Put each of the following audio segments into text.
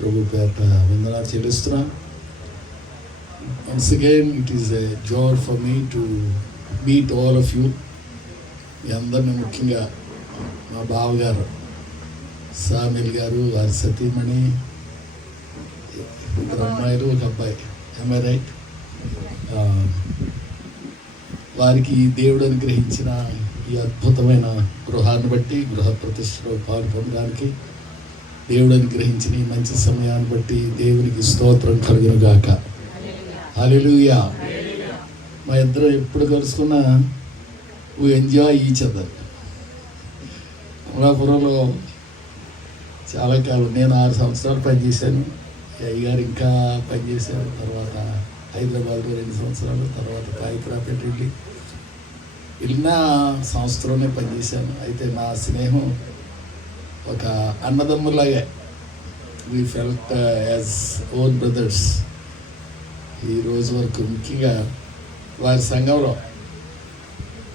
ప్రభు పేట వందనాలు చెల్లిస్తున్నా. Once again it is a joy for me to meet all of you. మీ అందరినీ, ముఖ్యంగా మా బావగారు సామిల్ గారు, వారి సతీమణి, ఇద్దరు అమ్మాయిలు, ఒక అబ్బాయి, am I right? వారికి దేవుడు అనుగ్రహించిన ఈ అద్భుతమైన గృహాన్ని బట్టి, గృహ ప్రతిష్టలో పాలు పొందడానికి దేవుడు అనుగ్రహించిన ఈ మంచి సమయాన్ని బట్టి దేవునికి స్తోత్రం కలుగును గాక. హల్లెలూయా. మా ఇద్దరు ఎప్పుడు కలుసుకున్నా we enjoy each other. అమలాపురంలో చాలా కాలం, నేను 6 సంవత్సరాలు పనిచేశాను. అయ్యగారు ఇంకా పనిచేశారు. తర్వాత హైదరాబాద్లో 2 సంవత్సరాలు, తర్వాత కాయకురాపేట వెళ్ళిన సంవత్సరంలోనే పనిచేశాను. అయితే నా స్నేహం ఒక అన్నదమ్ములాగే, we felt as own brothers. ఈ రోజు వరకు ముఖ్యంగా వారి సంఘంలో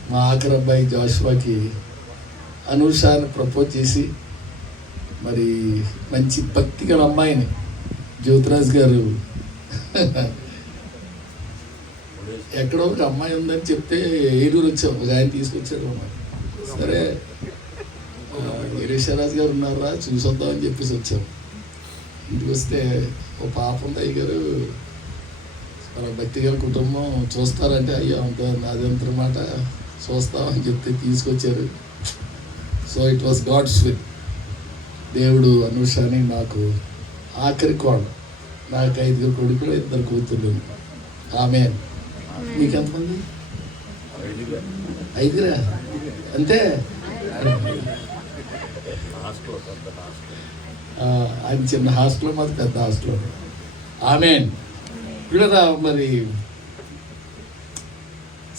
మా ఆఖరి అబ్బాయి జాషువాకి అనూషాన్ని ప్రపోజ్ చేసి, మరి మంచి భక్తి గల అమ్మాయిని జ్యోతిరాజ్ గారు ఎక్కడో ఒక అమ్మాయి ఉందని చెప్తే ఏలూరు వచ్చాం, ఒక ఆయన తీసుకొచ్చారు అమ్మాయి. సరే వీరేశ్వరరాజు గారు ఉన్నారా, చూసొద్దామని చెప్పేసి వచ్చాం. ఇంటికి వస్తే ఓ పాప ఉంది, అయ్యగారు మన భక్తి గల కుటుంబం చూస్తారంటే, అయ్యో అంత నాదెంతమాట చూస్తామని చెప్తే తీసుకొచ్చారు. So it was God's will. దేవుడు అనూషాని నాకు ఆఖరి కోడలు. నాకు 5 కొడుకులు, 2 కూతుళ్ళు. ఆమేన్. మీకెంతమంది? 5 అంతే. ఆయన చిన్న హాస్టల్, మాది పెద్ద హాస్టల్. ఆమేన్. పిల్లరా, మరి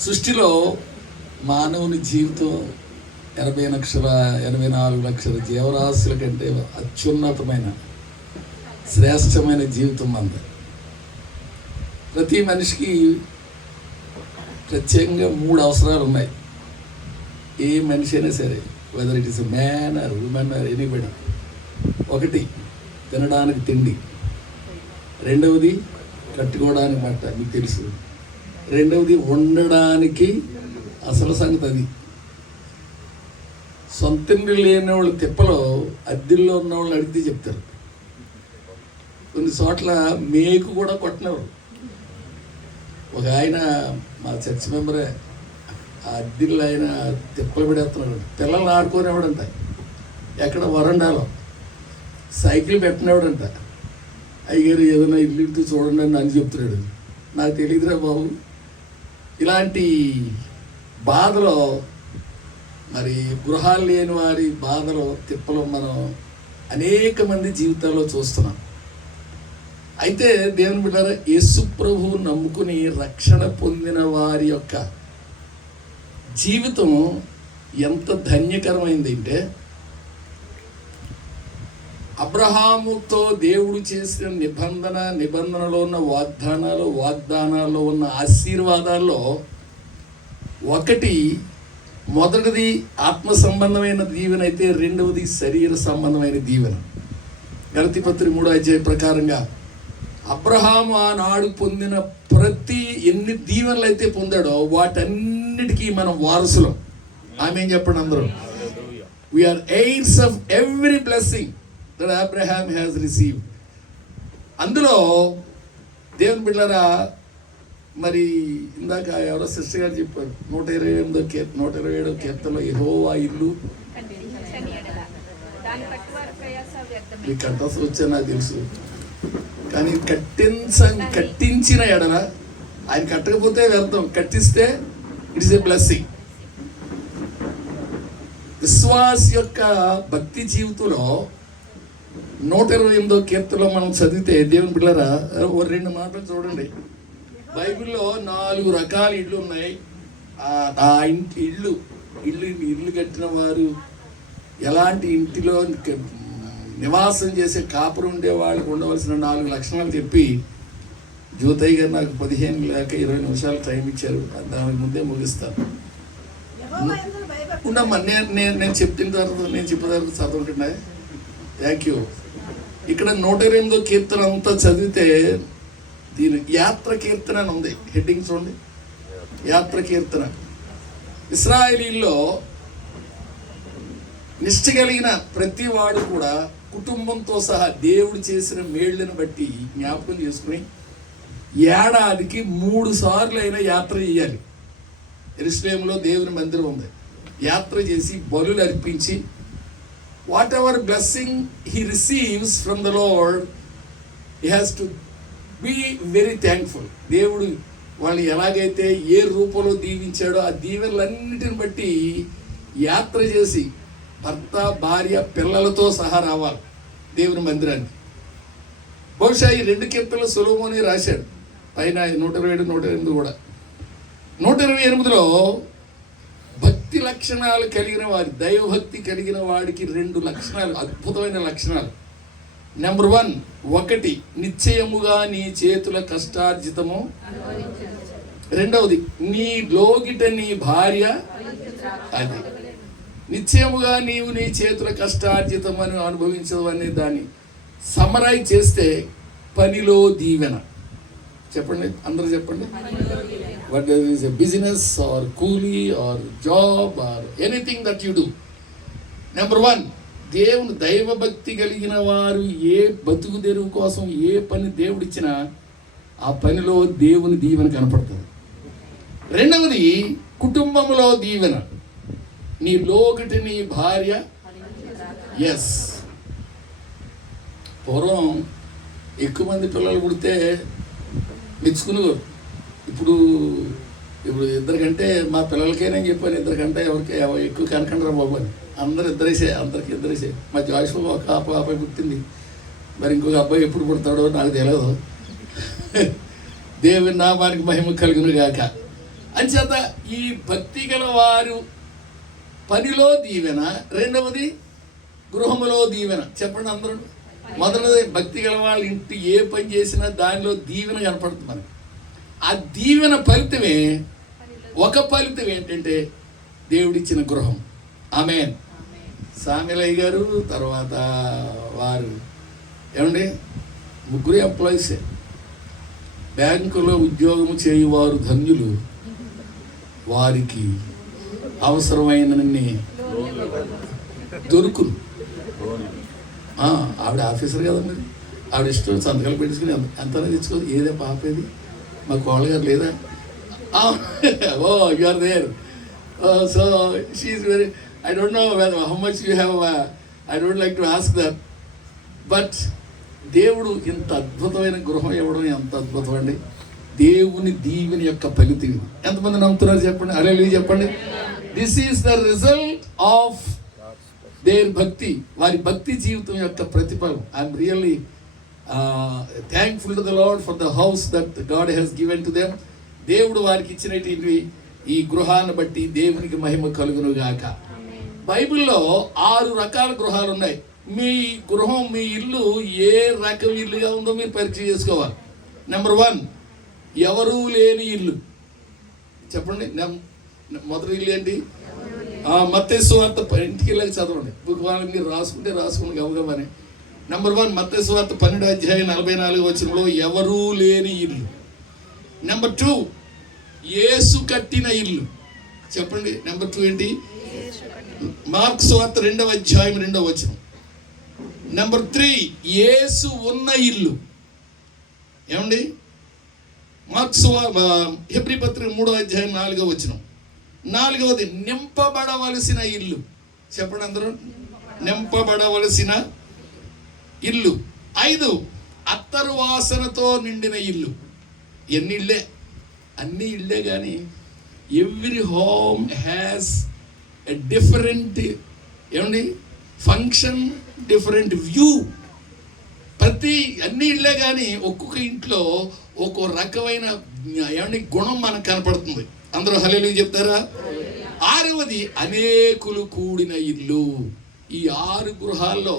సృష్టిలో మానవుని జీవితం 84 లక్షల జీవరాశుల కంటే అత్యున్నతమైన శ్రేష్టమైన జీవితం మనది. ప్రతి మనిషికి ప్రత్యేకంగా 3 అవసరాలు ఉన్నాయి. ఏ మనిషి అయినా సరే, whether it is a man or women or anybody. 1, తినడానికి తిండి. 2వది కట్టుకోవడానికి బట్ట, మీకు తెలుసు. 2వది ఉండడానికి అసలు సంగతి అది. సొంత ఇల్లు లేని వాళ్ళు తిప్పలో అద్దెల్లో ఉన్న వాళ్ళు అడిగితే చెప్తారు. కొన్ని చోట్ల మేకు కూడా కొట్టినవారు. ఒక ఆయన మా చర్చ్ మెంబరే, ఆ అద్దెల్లో ఆయన తిప్పలు పెడేస్తున్నాడు. పిల్లల్ని ఆడుకునేవాడంట, ఎక్కడ వరండాలో సైకిల్ పెట్టినవాడంట. అయ్యారు ఏదైనా ఇల్లు చూడండి అని నన్ను చెప్తున్నాడు. నాకు తెలియదురా బాబు. ఇలాంటి బాధలో, మరి గృహాలు లేని వారి బాధలో, తిప్పలో మనం అనేక మంది జీవితాల్లో చూస్తున్నాం. అయితే దేవుని బిడ్డలారా, యేసు ప్రభువు నమ్ముకుని రక్షణ పొందిన వారి యొక్క జీవితం ఎంత ధన్యకరమైంది అంటే, అబ్రహాముతో దేవుడు చేసిన నిబంధనలో ఉన్న వాగ్దానాల్లో ఉన్న ఆశీర్వాదాల్లో మొదటిది ఆత్మ సంబంధమైన దీవెన అయితే, 2వది శరీర సంబంధమైన దీవెన. గలతీ పత్రిక 3వ అధ్యాయం ప్రకారంగా అబ్రహాము ఆనాడు పొందిన ఎన్ని దీవెనలు అయితే పొందాడో వాటన్నిటికీ మనం వారసులం. ఆమేన్ చెప్పండి అందరూ. We are heirs of every blessing that Abraham has received. అందులో దేవుని బిడ్డలారా, మరి ఇందాక ఎవరో సిస్టర్ గారు చెప్పారు, 127వ కీర్తనలో యెహోవా ఇల్లు మీకు కట్టాల్సి వచ్చా నాకు తెలుసు, కానీ కట్టించిన ఎడల, ఆయన కట్టకపోతే వ్యర్థం, కట్టిస్తే ఇట్ ఇస్ ఎ బ్లెస్సింగ్. విశ్వాస యొక్క భక్తి జీవితంలో 128వ కీర్తనలో మనం చదివితే, దేవుని బిడ్డలారా, 2 మాటలు చూడండి. బైబిల్లో 4 రకాల ఇళ్ళు ఉన్నాయి. ఆ ఇంటి ఇల్లు కట్టిన వారు, ఎలాంటి ఇంటిలో నివాసం చేసే కాపురం ఉండే వాళ్ళకి ఉండవలసిన 4 లక్షణాలు చెప్పి జ్యోతయ్య గారు నాకు 15 లేక 20 నిమిషాలు టైం ఇచ్చారు. దానికి ముందే ముగిస్తాను. ఉండమ్మా, నేను చెప్పిన తర్వాత చదవకుండా. Thank you. ఇక్కడ 128వ కీర్తన అంతా చదివితే దీని యాత్ర కీర్తన అని ఉంది, హెడ్డింగ్ చూడండి, యాత్ర కీర్తన. ఇశ్రాయేలీల్లో నిష్ఠ కలిగిన ప్రతి వాడు కూడా కుటుంబంతో సహా దేవుడు చేసిన మేళ్లను బట్టి జ్ఞాపకం చేసుకుని ఏడాదికి 3 సార్లు అయినా యాత్ర చేయాలి. యెరూషలేములో దేవుని మందిరం ఉంది. యాత్ర చేసి బలులు అర్పించి whatever blessing he receives from the lord he has to be very thankful. దేవుడు వాళ్ళని ఎలాగైతే ఏ రూపంలో దీవించాడో ఆ దీవెనలన్నిటిని బట్టి యాత్ర చేసి భర్త భార్య పిల్లలతో సహా రావాలి దేవుని మందిరానికి. బహుశా ఈ 2 కీర్తనలు సొలొమోనే రాశాడు. పైన 127, 128 కూడా. 128లో భక్తి లక్షణాలు కలిగిన వారి, దైవభక్తి కలిగిన వాడికి 2 లక్షణాలు, అద్భుతమైన లక్షణాలు. నెంబర్ 1 నిశ్చయముగా నీ చేతుల కష్టార్జితము. రెండవది నీ లోగిట నీ భార్య. అది నిశ్చయముగా నీవు నీ చేతుల కష్టార్జితం అని అనుభవించదు అనే దాన్ని సమరైజ్ చేస్తే పనిలో దీవెన. చెప్పండి, అందరూ చెప్పండి. What is a business or coolie or job or anything that you do. Number 1 దేవుని దైవభక్తి కలిగిన వారు ఏ బతుకు తెరువు కోసం ఏ పని దేవుడిచ్చినా ఆ పనిలో దేవుని దీవెన కనపడుతుంది. రెండవది కుటుంబంలో దీవెన. నీ లోకటి నీ భార్య. ఎస్, పూర్వం ఎక్కువ మంది పిల్లలు పుడితే మెచ్చుకునేవారు. ఇప్పుడు 2 కంటే మా పిల్లలకే నేను చెప్పాను, 2 కంటే ఎవరికి ఎక్కువ కనకండి రా బాబు అని. అందరికి ఇద్దరేసే. మా జాయిస్లో ఒక అబ్బాయి పుట్టింది, మరి ఇంకొక అబ్బాయి ఎప్పుడు పుడతాడో నాకు తెలియదు. దేవుని నామానికి మహిమ కలుగును గాక. అంచేత ఈ భక్తి గల వారు పనిలో దీవెన, రెండవది గృహములో దీవెన. చెప్పండి అందరూ. మొదటిది భక్తి గల వాళ్ళ ఇంటి ఏ పని చేసినా దానిలో దీవెన కనపడుతుంది మనకి. ఆ దీవెన ఫలితమే, ఒక ఫలితం ఏంటంటే దేవుడిచ్చిన గృహం. ఆమేన్. సామెలయ్య గారు తర్వాత వారు ఏమండి 3 ఎంప్లాయీసే. బ్యాంకులో ఉద్యోగము చేయువారు ధన్యులు, వారికి అవసరమైనన్ని దొరుకును. ఆవిడ ఆఫీసర్ కదండి, ఆవిడ ఇష్టం సంతకాలు పెట్టించుకుని ఎంతనే తెచ్చుకోదు. ఏదే పాపేది మా కోళ్ళ గారు లేదా? Oh you are there. So she is very, I don't know how much you have, I don't like to ask that. But దేవుడు ఇంత అద్భుతమైన గృహం ఇవ్వడం ఎంత అద్భుతం అండి. దేవుని దీవెని యొక్క ఫలితం. ఎంతమంది నమ్ముతున్నారు చెప్పండి, హల్లెలూయా చెప్పండి. This is the result of their bhakti, వారి భక్తి జీవితం యొక్క ప్రతిఫలం. I'm really thankful to the lord for the house that God has given to them. దేవుడు వారికి ఇచ్చినటువంటి ఈ గృహాన్ని బట్టి దేవునికి మహిమ కలుగును గాక. బైబిల్లో 6 రకాల గృహాలు ఉన్నాయి. మీ గృహం, మీ ఇల్లు ఏ రకం ఇల్లుగా ఉందో మీరు పరీక్ష చేసుకోవాలి. నెంబర్ 1 ఎవరూ లేని ఇల్లు. చెప్పండి, మొదటి ఇల్లు ఏంటి? మత్తయి సువార్త, ఇంటికి వెళ్ళి చదవండి, మీరు రాసుకుని గమగమని. నెంబర్ 1 మత్తయి సువార్త 12:44 ఎవరూ లేని ఇల్లు. నెంబర్ 2 యేసు కట్టిన ఇల్లు. చెప్పండి, నెంబర్ 2 ఏంటి? మార్కు సువార్త 2:2 నెంబర్ 3 యేసు ఉన్న ఇల్లు. ఏమండి? మార్కు హెబ్రీ పత్రిక 3:4 4వది నింపబడవలసిన ఇల్లు. చెప్పండి అందరూ, నింపబడవలసిన ఇల్లు. 5 అత్తరు వాసనతో నిండిన ఇల్లు. ఎన్ని ఇళ్ళే, అన్ని ఇళ్ళే, కానీ every home has a different ఏమండి ఫంక్షన్, డిఫరెంట్ వ్యూ. అన్ని ఇళ్ళే, కానీ ఒక్కొక్క ఇంట్లో ఒక్కో రకమైన ఏమండి గుణం మనకు కనపడుతుంది. అందరూ హల్లెలూయా చెప్తారా? 6వది అనేకులు కూడిన ఇల్లు. ఈ 6 గృహాల్లో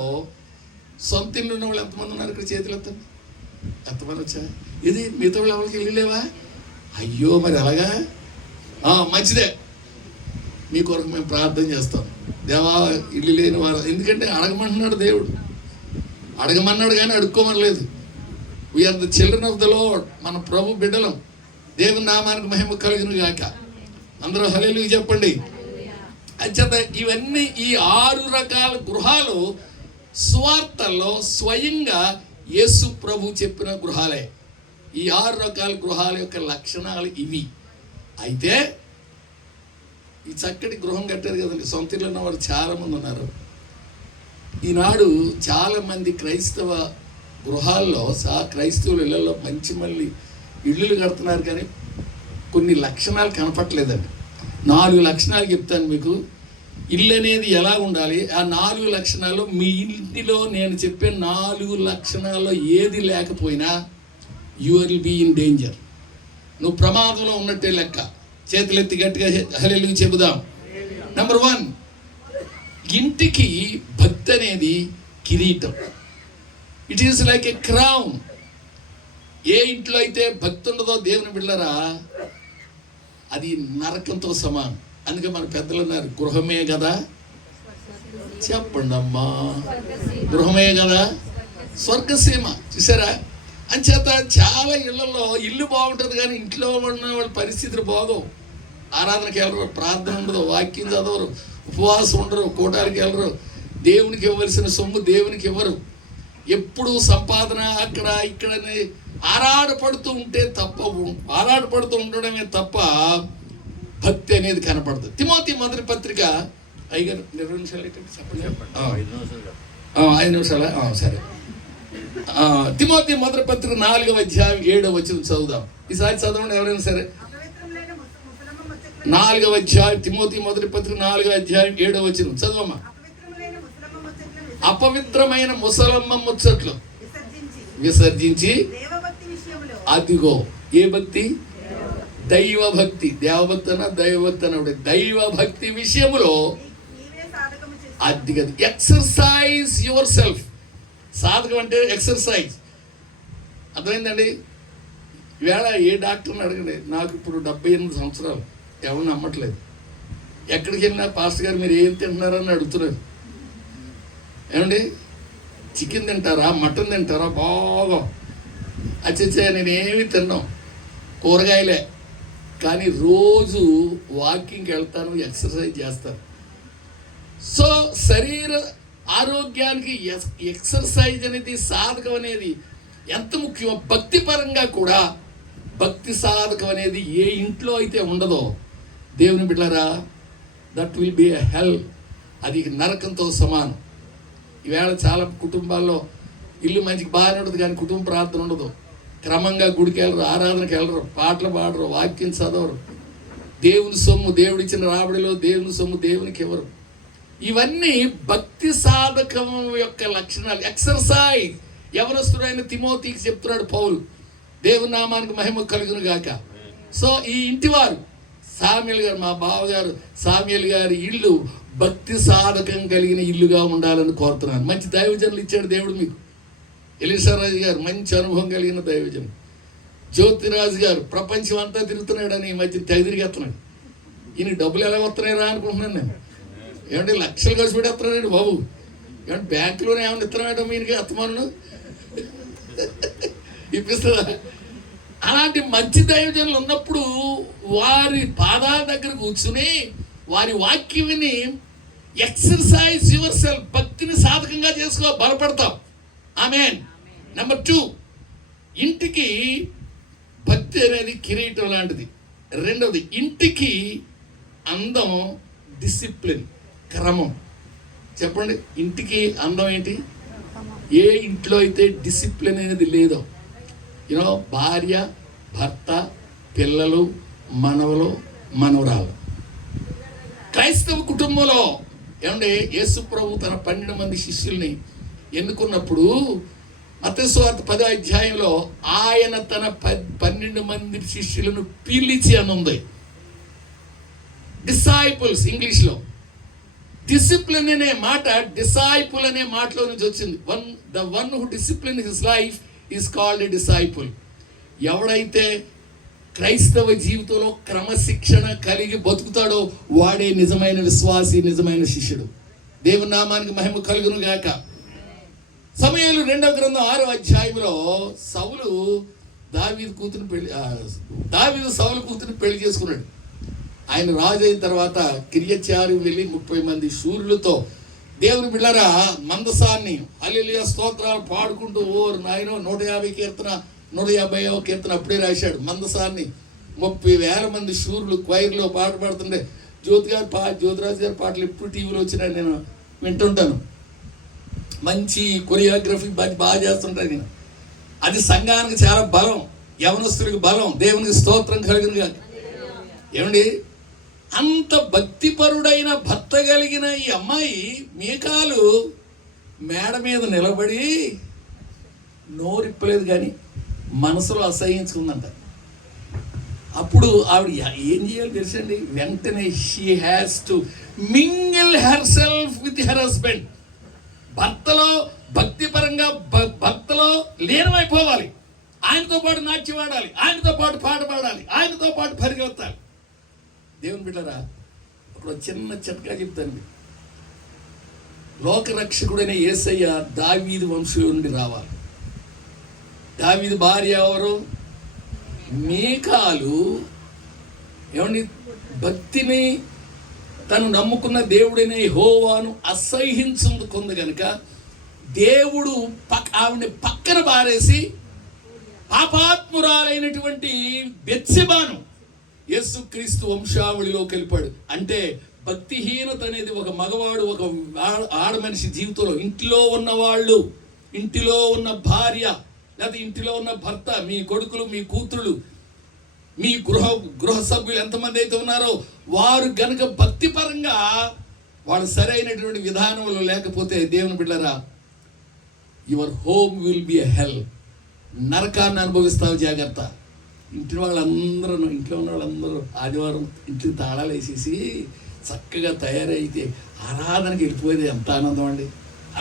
సొంత ఇల్లు ఉన్న వాళ్ళు ఎంతమంది ఉన్నారు ఇక్కడ? చేతులు ఎత్తండి. ఎంతమంది వచ్చా? ఇది మిగతా వాళ్ళు ఎవరికి ఇల్లు లేవా? అయ్యో, మరి అలాగా? మంచిదే, మీ కొరకు మేము ప్రార్థన చేస్తాం. దేవా ఇల్లు లేని వారు, ఎందుకంటే అడగమంటున్నాడు దేవుడు. అడగమన్నాడు కానీ అడుక్కోమనలేదు. We are the children of the lord. మన ప్రభు బిడ్డలం. దేవుని నామానికి మహిమ కలుగును గాక. అందరూ హల్లెలూయా చెప్పండి. అంచేత ఇవన్నీ ఈ 6 రకాల గృహాలు సువార్తల్లో స్వయంగా యేసు ప్రభు చెప్పిన గృహాలే. ఈ 6 రకాల గృహాల యొక్క లక్షణాలు ఇవి. అయితే ఈ చక్కటి గృహం కట్టారు కదండి, సొంత ఇల్లు ఉన్న వారు చాలామంది ఉన్నారు. ఈనాడు చాలామంది క్రైస్తవ గృహాల్లో క్రైస్తవుల ఇళ్లలో మంచి మళ్ళీ ఇళ్ళు కడుతున్నారు, కానీ కొన్ని లక్షణాలు కనపట్లేదండి. 4 లక్షణాలు చెప్తాను మీకు. ఇల్లు అనేది ఎలా ఉండాలి, ఆ 4 లక్షణాలు మీ ఇంటిలో నేను చెప్పే 4 లక్షణాల్లో ఏది లేకపోయినా you will be in danger. నువ్వు ప్రమాదంలో ఉన్నట్టే లెక్క. చేతులెత్తి గట్టిగా హల్లెలూయా చెబుదాం. నెంబర్ 1, ఇంటికి భక్తి అనేది కిరీటం. It is like a crown. ఏ ఇంట్లో అయితే భక్తి ఉండదో దేవుని బిడ్డలారా, అది నరకంతో సమానం. అందుకే మన పెద్దలు అన్నారు, గృహమే కదా, చెప్పండి అమ్మా, గృహమే కదా స్వర్గసీమ. చూసారా? అంచేత చాలా ఇళ్లలో ఇల్లు బాగుంటుంది కానీ ఇంట్లో ఉన్న వాళ్ళ పరిస్థితులు బాగోవు. ఆరాధనకి వెళ్ళరు, ప్రార్థన ఉండదు, వాక్యం చదవరు, ఉపవాసం ఉండరు, కూటానికి వెళ్ళరు, దేవునికి ఇవ్వవలసిన సొమ్ము దేవునికి ఇవ్వరు, ఎప్పుడు సంపాదన అక్కడ ఇక్కడనే ఆరాటపడుతూ ఉండడమే తప్ప భక్తి అనేది కనపడదు. తిమోతి మొదటి పత్రిక 5 నిమిషాలు చెప్పండి. 5 నిమిషాలా? సరే. తిమోతి మొదటి పత్రిక 4వ అధ్యాయం 7వ వచనం చదువుదాం. ఈసారి చదవండి ఎవరైనా సరే. 4వ అధ్యాయం, తిమోతి మొదటి పత్రిక 4వ అధ్యాయం 7వ వచనం చదవమ్మా. అపవిత్రమైన ముసలమ్మ ముచ్చట్లు విసర్జించి, అదిగో ఏ భక్తి? దైవభక్తి. దేవభక్తి అన్న దైవభక్తి అన్న దైవభక్తి విషయంలో అది కదా. Exercise your self. సాధకం అంటే ఎక్సర్సైజ్. అర్థమైందండి? ఈవేళ ఏ డాక్టర్ని అడగండి, నాకు ఇప్పుడు 78 సంవత్సరాలు, ఎవరు నమ్మట్లేదు. ఎక్కడికి వెళ్ళినా పాస్టర్ గారు మీరు ఏం తింటున్నారని అడుగుతున్నారు. ఏమండి, చికెన్ తింటారా, మటన్ తింటారా? బాగా అచ్చచ్చా నేనేమి తిన్నాం, కూరగాయలే. కానీ రోజు వాకింగ్కి వెళ్తాను, ఎక్సర్సైజ్ చేస్తాను. సో శరీర ఆరోగ్యానికి ఎక్సర్సైజ్ అనేది, సాధకం అనేది ఎంత ముఖ్యమో భక్తి పరంగా కూడా భక్తి సాధకం అనేది ఏ ఇంట్లో అయితే ఉండదో దేవుని బిడ్డలారా, దట్ విల్ బి ఎ హెల్. అది నరకంతో సమానం. ఈవేళ చాలా కుటుంబాల్లో ఇల్లు మంచిగా బాగానే ఉంటుంది కానీ కుటుంబ ప్రార్థన ఉండదు. క్రమంగా గుడికి వెళ్ళరు, ఆరాధనకి వెళ్ళరు, పాటలు పాడరు, వాక్యం చదవరు, దేవుని సొమ్ము దేవుడిచ్చిన రాబడిలో దేవుని సొమ్ము దేవునికి ఇవ్వరు. ఇవన్నీ భక్తి సాధకం యొక్క లక్షణాలు. ఎక్సర్సైజ్. యవనస్తుడైన తిమోతికి చెప్తున్నాడు పౌలు, దేవుని నామానికి మహిమ కలుగును గాక. సో ఈ ఇంటివారు సామ్యుల్ గారు, మా బావగారు సామ్యుల్ గారి ఇల్లు భక్తి సాధకం కలిగిన ఇల్లుగా ఉండాలని కోరుతున్నాను. మంచి దైవజనులు ఇచ్చాడు దేవుడు మీకు. ఎలీషారాజు గారు మంచి అనుభవం కలిగిన దైవజనులు. జ్యోతిరాజు గారు ప్రపంచం అంతా తిరుగుతున్నాడని ఈ మధ్య తిరిగేస్తున్నాడు. ఈయన డబ్బులు ఎలా వస్తున్నాయిరా అనుకుంటున్నాను నేను. ఏమంటే లక్షలు ఖర్చు పెట్టి వస్తున్నాడండి బాబు. ఏమంటే బ్యాంకులోనే ఏమన్నా ఇస్తున్నాడు మీనికి అత్తమాను ఇప్పిస్తుందా? అలాంటి మంచి దైవజనులు ఉన్నప్పుడు వారి పాదాల దగ్గర కూర్చుని వారి వాక్యం విని ఎక్సర్సైజ్ యువర్ సెల్ఫ్. భక్తిని సాధకంగా చేసుకో, బలపడతాం. ఆమేన్. నెంబర్ 2, ఇంటికి భక్తి అనేది కిరీటం లాంటిది. రెండవది, ఇంటికి అందం డిసిప్లిన్, క్రమం. చెప్పండి, ఇంటికి అందం ఏంటి? ఏ ఇంట్లో అయితే డిసిప్లిన్ అనేది లేదో, యూనో, భార్య, భర్త, పిల్లలు, మనవలు, మనవరాలు. క్రైస్తవ కుటుంబంలో ఏమంటే యేసు ప్రభు తన 12 మంది శిష్యుల్ని ఎన్నుకున్నప్పుడు మత్తయి సువార్త 10వ అధ్యాయంలో ఆయన తన 12 మంది శిష్యులను పిలిచి అని ఉంది. డిసైపుల్స్ ఇంగ్లీష్లో. డిసిప్లిన్ అనే మాట డిసైపుల్ అనే మాటలో నుంచి వచ్చింది. The one who discipline his life is called a disciple. ఎవడైతే క్రైస్తవ జీవితంలో క్రమశిక్షణ కలిగి బతుకుతాడో వాడే నిజమైన విశ్వాసి, నిజమైన శిష్యుడు. దేవుని నామానికి మహిమ కలుగును గాక. సమూయేలు 2వ గ్రంథం 6వ అధ్యాయంలో సౌలు దావీదు సౌలు కూతురు పెళ్లి చేసుకున్నాడు. ఆయన రాజు అయిన తర్వాత కిర్యత్యారీము వెళ్ళి 30 మంది శూరులతో దేవుని బిళ్ళరా మందసాన్ని హల్లెలూయా స్తోత్రాలు పాడుకుంటూ నాయనో 150 కీర్తన 150వ కీర్తన అప్పుడే రాశాడు. మందసాన్ని 30,000 మంది శూరులు క్వైర్లో పాట పాడుతుండే జ్యోతిరాజు గారి పాటలు ఎప్పుడు టీవీలో వచ్చినా నేను వింటుంటాను. మంచి కొరియోగ్రఫీ బాగా చేస్తుంటాను నేను. అది సంఘానికి చాలా బలం, యవనస్తుడికి బలం. దేవునికి స్తోత్రం కలిగిన ఏమండి, అంత భక్తిపరుడైన భర్త కలిగిన ఈ అమ్మాయి మీకాలు మేడ మీద నిలబడి నోరిప్పలేదు కానీ మనసులో అసహించుకుందంట. అప్పుడు ఆవిడ ఏం చేయాలి తెలుసండి, వెంటనే she has to mingle herself with her husband. భర్తలో భక్తిపరంగా భర్తలో లీనమైపోవాలి. ఆయనతో పాటు నాట్యం ఆడాలి, ఆయనతో పాటు పాట పాడాలి, ఆయనతో పాటు పరిగెత్తాలి. దేవుని బిడ్డరా, అక్కడ చిన్న చిట్కా చెప్తాను. లోకరక్షకుడైన యేసయ్య దావీదు వంశంలో నుండి రావాలి. దావీదు భార్య ఎవరు? మీకాలు. ఏమండి, భక్తిని తను నమ్ముకున్న దేవుడైన యెహోవాను అసహ్యించుకుంది కనుక దేవుడు ఆవిడని పక్కన పారేసి పాపాత్మురాలైనటువంటి బెత్షెబాను యేసుక్రీస్తు వంశావళిలోకి వెళ్ళిపోయాడు. అంటే భక్తిహీనత అనేది ఒక మగవాడు, ఒక ఆడ మనిషి జీవితంలో, ఇంటిలో ఉన్న వాళ్ళు, ఇంటిలో ఉన్న భార్య, లేకపోతే ఇంటిలో ఉన్న భర్త, మీ కొడుకులు, మీ కూతురులు, మీ గృహ సభ్యులు ఎంతమంది అయితే ఉన్నారో వారు గనుక భక్తిపరంగా వాళ్ళు సరైనటువంటి విధానంలో లేకపోతే దేవుని బిడ్డరా, your home will be a hell. నరకాన్ని అనుభవిస్తావు, జాగ్రత్త. ఇంట్లో ఉన్న వాళ్ళందరూ ఆదివారం ఇంటికి తాళాలు వేసేసి చక్కగా తయారైతే ఆరాధనకి వెళ్ళిపోయేది ఎంత ఆనందం అండి.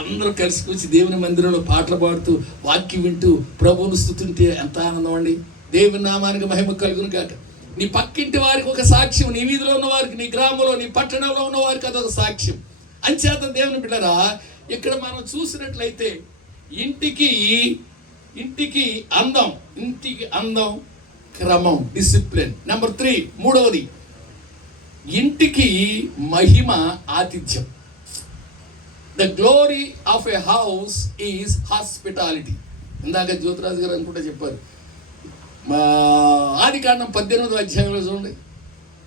అందరూ కలిసి వచ్చి దేవుని మందిరంలో పాటలు పాడుతూ వాక్యం వింటూ ప్రభువును స్తుతింటే ఎంత ఆనందం అండి. దేవుని నామానికి మహిమ కలుగును గాక. నీ పక్కింటి వారికి ఒక సాక్ష్యం, నీ వీధిలో ఉన్న వారికి, నీ గ్రామంలో, నీ పట్టణంలో ఉన్న వారికి అదొక సాక్ష్యం. అంచేత దేవుని బిడ్డరా, ఇక్కడ మనం చూసినట్లయితే ఇంటికి అందం, క్రమం, డిసిప్లిన్. నెంబర్ 3, మూడవది, ఇంటికి మహిమ ఆతిథ్యం. The glory of a house is hospitality. ఇందాక జ్యోతిరాజు గారు అనుకుంటా చెప్పారు. ఆదికాండం 18వ అధ్యాయంలో చూడండి,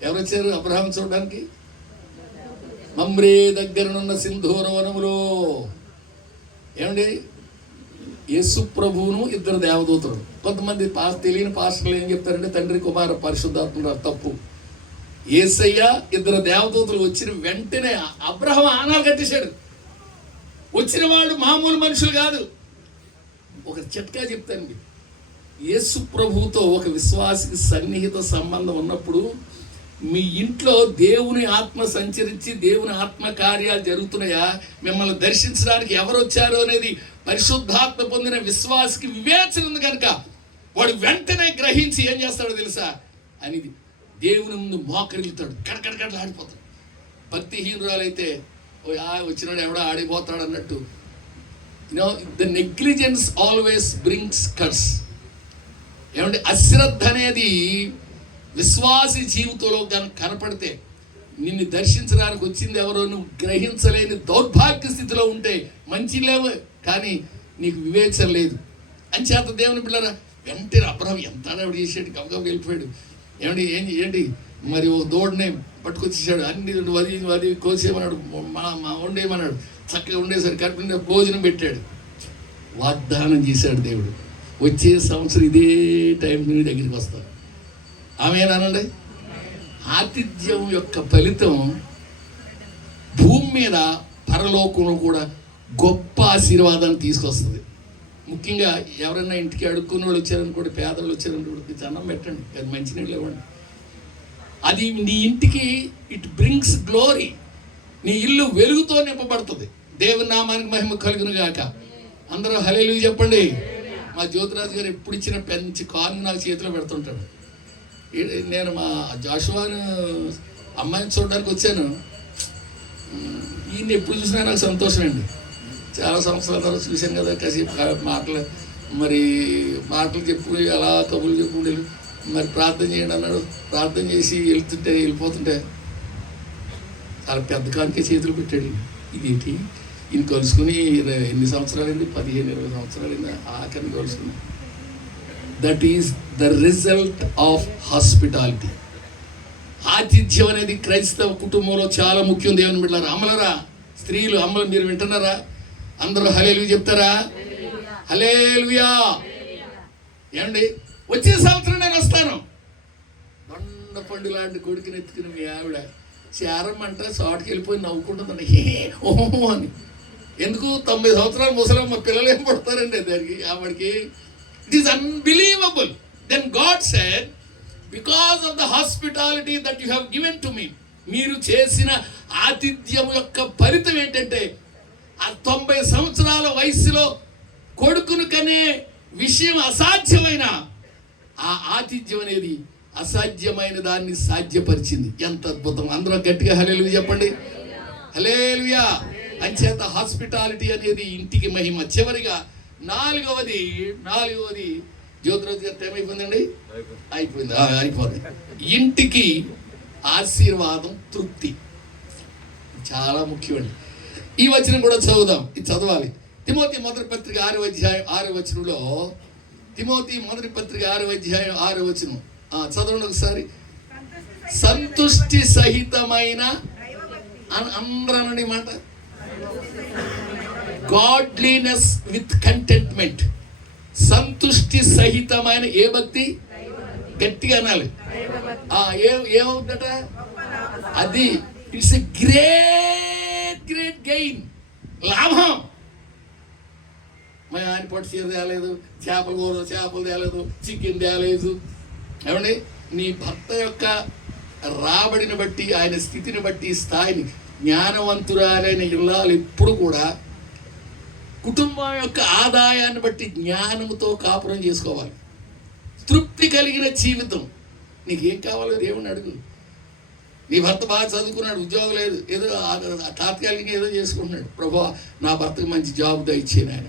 ఎవరు వచ్చారు అబ్రహాం చూడడానికి? మమ్రే దగ్గరనున్న సింధూర వనములో. ఏమండి, యేసు ప్రభువును 2 దేవదూతలు. కొంతమంది తెలియని పాస్టర్లు ఏం చెప్తారంటే తండ్రి కుమార పరిశుద్ధాత్మ. తప్పు. యేసయ్య 2 దేవదూతలు వచ్చిన వెంటనే అబ్రహాం ఆనాలు కట్టేశాడు. వచ్చిన వాళ్ళు మామూలు మనుషులు కాదు. ఒక చిట్కా చెప్తానండి, యేసు ప్రభువుతో ఒక విశ్వాసికి సన్నిహిత సంబంధం ఉన్నప్పుడు మీ ఇంట్లో దేవుని ఆత్మ సంచరించి దేవుని ఆత్మ కార్యాలు జరుగుతున్నాయా, మిమ్మల్ని దర్శించడానికి ఎవరు వచ్చారో అనేది పరిశుద్ధాత్మ పొందిన విశ్వాసికి వివేచన ఉంది కనుక వాడు వెంటనే గ్రహించి ఏం చేస్తాడో తెలుసా అనేది దేవుని ముందు మోకరిల్లుతాడు, కడకడకడలాడిపోతాడు. భక్తిహీనురాలైతే వచ్చినాడు ఎవడో ఆడిపోతాడు అన్నట్టు. The negligence always brings curse. ఏమంటే అశ్రద్ధ అనేది విశ్వాసి జీవితంలో కనపడితే నిన్ను దర్శించడానికి వచ్చింది ఎవరో నువ్వు గ్రహించలేని దౌర్భాగ్య స్థితిలో ఉంటే మంచి లేవు, కానీ నీకు వివేచన లేదు. అంచేత దేవుని పిల్లరా, వెంటనే అబ్రహాం ఎంత ఆవిడ చేసాడు, గబగబ వెళ్ళిపోయాడు. ఏంటి మరి ఓ దూడనే పట్టుకొచ్చేసాడు, అన్ని వది కోసేమన్నాడు, మా వండేమన్నాడు. చక్కగా ఉండేసరి కడుపు భోజనం పెట్టాడు, వాగ్దానం చేశాడు దేవుడు, వచ్చే సంవత్సరం ఇదే టైం నీ దగ్గరికి వస్తాను. ఆమేనండి. ఆతిథ్యం యొక్క ఫలితం భూమి మీద పరలోకంలో కూడా గొప్ప ఆశీర్వాదాన్ని తీసుకొస్తుంది. ముఖ్యంగా ఎవరైనా ఇంటికి అడుక్కున్న వాళ్ళు వచ్చారనుకోండి, పేదలు వచ్చారనుకోండి, అన్నం పెట్టండి, అది మంచినీళ్ళు ఇవ్వండి. అది నీ ఇంటికి ఇట్ బ్రింగ్స్ గ్లోరీ. నీ ఇల్లు వెలుగుతో నింపబడుతుంది. దేవుని నామానికి మహిమ కలుగును గాక. అందరూ హల్లెలూయా చెప్పండి. మా జ్యోతిరాజు గారు ఎప్పుడు ఇచ్చిన పెంచి కాను నాకు చేతిలో పెడుతుంటాడు. నేను మా జాషువాను అమ్మాయిని చూడడానికి వచ్చాను. ఈయన ఎప్పుడు చూసినా నాకు సంతోషం అండి. చాలా సంవత్సరాల తర్వాత చూశాను కదా, కాసేపు మాటలు చెప్పు అలా కబుర్లు చెప్పుకుంటే మరి ప్రార్థన చేయండి అన్నాడు. ప్రార్థన చేసి వెళ్ళిపోతుంటే చాలా పెద్ద కానికే చేతులు పెట్టాడు. ఇదేంటి ఈయన కలుసుకుని ఎన్ని సంవత్సరాలైంది, 15-20 సంవత్సరాలైంది ఆఖరిని కలుసుకుని. That is the result of hospitality. ఆతిథ్యం అనేది క్రైస్తవ కుటుంబంలో చాలా ముఖ్యం. దేవుని బిడ్డలారా, అమ్మలరా, స్త్రీలు అమ్మలు మీరు వింటున్నారా? అందరూ హల్లెలూయా చెప్తారా? హల్లెలూయా. ఏమండి, వచ్చే సంవత్సరం నేను వస్తాను. దొండపండు లాంటి కొడుకుని ఎత్తుకుని మీ ఆవిడ చేరమ్మంటే చోటుకి వెళ్ళిపోయి నవ్వుకుంటుందండి, ఓహో అని. ఎందుకు? 90 సంవత్సరాలు ముసలమ్మ పిల్లలు ఏం పడతారండి దానికి ఆవిడకి. It is unbelievable. Then God said, because of the hospitality that you have given to me, మీరు చేసిన ఆతిథ్యం యొక్క ఫలితం ఏంటంటే ఆ 90 సంవత్సరాల వయసులో కొడుకును కనే విషయం అసాధ్యమైన ఆ ఆతిథ్యం అనేది అసాధ్యమైన దాన్ని సాధ్యపరిచింది. ఎంత అద్భుతం! అందరూ గట్టిగా హల్లెలూయా చెప్పండి. హల్లెలూయా. అంచేత హాస్పిటాలిటీ అనేది ఇంటికి మహిమ. చివరిగా నాలుగవది జ్యోతిరాజు గారి టైం అయిపోయిందండి, అయిపోయింది. ఇంటికి ఆశీర్వాదం, తృప్తి చాలా ముఖ్యమండి. ఈ వచనం కూడా చదువుదాం, ఇది చదవాలి. తిమోతి మొదటి పత్రిక 6వ అధ్యాయం 6వ వచనంలో, తిమోతి మొదటి పత్రిక 6వ అధ్యాయం 6వ వచనం చదవండి ఒకసారి. సంతుష్టి సహితమైన అందరూ అనండి మాట, గాడ్లీనెస్ విత్ కంటెంట్మెంట్. సంతుష్టి సహితమైన ఏ భక్తి? గట్టిగా అనాలి. ఏమవుతుందట అది? ఇట్స్ ఎ గ్రేట్ గెయిన్, లాభం. మా ఆయన పొట్టు చీర తేలేదు, చేపలు తేలేదు, చికెన్ తేలేదు. ఏమండి, నీ భర్త యొక్క రాబడిని బట్టి, ఆయన స్థితిని బట్టి, స్థాయిని, జ్ఞానవంతురాలైన ఇల్లాలు ఎప్పుడు కూడా కుటుంబం యొక్క ఆదాయాన్ని బట్టి జ్ఞానంతో కాపురం చేసుకోవాలి. తృప్తి కలిగిన జీవితం. నీకేం కావాలో దేవుణ్ణి అడుగు. నీ భర్త బాగా చదువుకున్నాడు, ఉద్యోగం లేదు, ఏదో తాత్కాలికంగా ఏదో చేసుకుంటున్నాడు. ప్రభువా, నా భర్తకు మంచి జాబ్ దయచేయను. ఆయన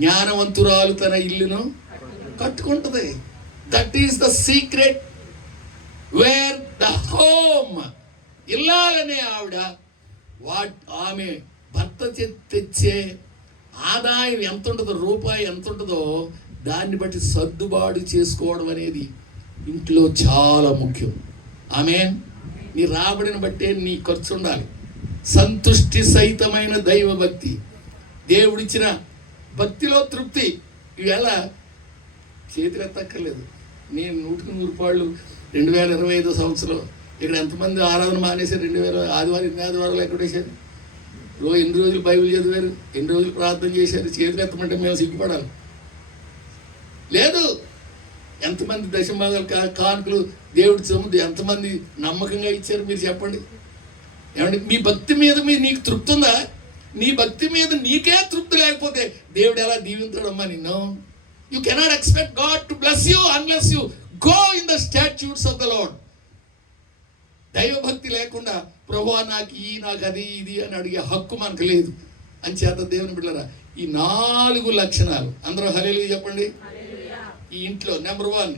జ్ఞానవంతురాలు తన ఇల్లును కట్టుకుంటుంది. That is the secret where the home. ఇల్లాలనే ఆవిడ ఆమె భర్త తెచ్చే ఆదాయం ఎంత ఉంటుందో, రూపాయి ఎంత ఉంటుందో దాన్ని బట్టి సర్దుబాటు చేసుకోవడం అనేది ఇంట్లో చాలా ముఖ్యం. ఆమేన్. నీ రాబడిని బట్టే నీ ఖర్చు ఉండాలి. సంతుష్టి సహితమైన దైవ భక్తి, దేవుడిచ్చిన భక్తిలో తృప్తి. ఇవేళ చేతికి ఎత్తక్కర్లేదు. నేను 100 పాళ్ళు 2025 సంవత్సరం ఇక్కడ ఎంతమంది ఆరాధన మానేశారు? 2000 ఆదివారం, ఎన్ని ఆదివారాలు ఎక్కడ వేశారు? ఎన్ని రోజులు బైబిల్ చదివారు? ఎన్ని రోజులు ప్రార్థన చేశారు? చేతికి ఎత్తమంటే మేము సిగ్గుపడాలి. లేదు. ఎంతమంది దశభాగాలు కానుకలు దేవుడి సొమ్ము ఎంతమంది నమ్మకంగా ఇచ్చారు మీరు చెప్పండి. ఏమంటే మీ భక్తి మీద నీకు తృప్తి ఉందా? నీ భక్తి మీద నీకే తృప్తి లేకపోతే దేవుడు ఎలా దీవించడమ్మా నిన్ను? You cannot expect God to bless you unless you go in the statutes of the lord. దైవభక్తి లేకుండా ప్రభువా నాకు అది ఇది అని అడిగే హక్కు మనకు లేదు. అని చేత దేవుని బిడ్డలారా, ఈ 4 లక్షణాలు అందరూ హల్లెలూయా చెప్పండి. ఈ ఇంట్లో నెంబర్ 1,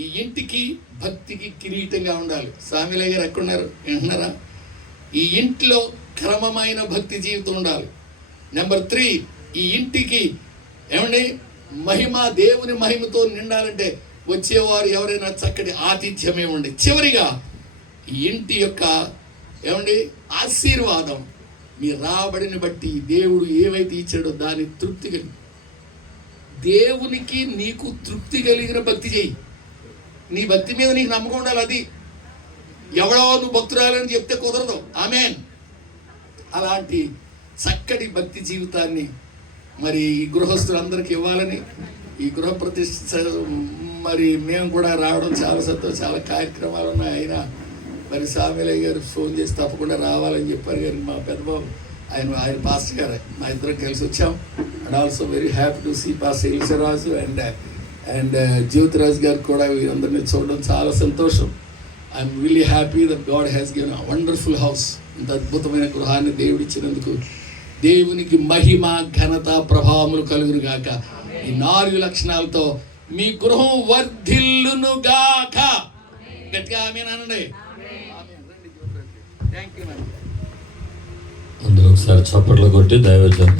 ఈ ఇంటికి భక్తికి కిరీటంగా ఉండాలి. సామిలయ్య గారు ఎక్కడున్నారు? వింటున్నారా? ఈ ఇంట్లో క్రమమైన భక్తి జీవితం ఉండాలి. నెంబర్ 3, ఈ ఇంటికి ఏమండి దేవుని మహిమతో నిండాలంటే వచ్చేవారు ఎవరైనా చక్కటి ఆతిథ్యం ఇవ్వండి. చివరిగా ఈ ఇంటి యొక్క ఏమండి ఆశీర్వాదం, మీ రాబడిని బట్టి దేవుడు ఏవైతే ఇచ్చాడో దాని తృప్తి కలిగి, దేవునికి నీకు తృప్తి కలిగిన భక్తి చేయి. నీ భక్తి మీద నీకు నమ్మకం ఉండాలి. అది ఎవడో నువ్వు భక్తురాలని చెప్తే కుదరదు. ఆమేన్. అలాంటి చక్కటి భక్తి జీవితాన్ని మరి ఈ గృహస్థులందరికీ ఇవ్వాలని, ఈ గృహ ప్రతిష్ఠ మరి మేము కూడా రావడం చాలా సంతోషం. చాలా కార్యక్రమాలు ఉన్నాయి. మరి సామిలయ్య గారు ఫోన్ చేసి తప్పకుండా రావాలని చెప్పారు. గారు మా పెద్దబాబు ఆయన పాస్టర్ గారు, మా ఇద్దరం కలిసి వచ్చాం. And also very happy to see pastor Ilsaraju and Jyothiraju గారు కూడా వీరందరినీ చూడడం చాలా సంతోషం. I'm really happy that God has given a wonderful house. ఇంత అద్భుతమైన గృహాన్ని దేవుడు ఇచ్చినందుకు దేవునికి మహిమ, ఘనత, ప్రభావములు కలుగును గాక. ఈ 4 లక్షణాలతో మీ గృహం వర్ధిల్లును గాక. గట్టిగా ఆమేన్ అనండి. అందరూ ఒకసారి చప్పట్లు కొట్టి దైవజన్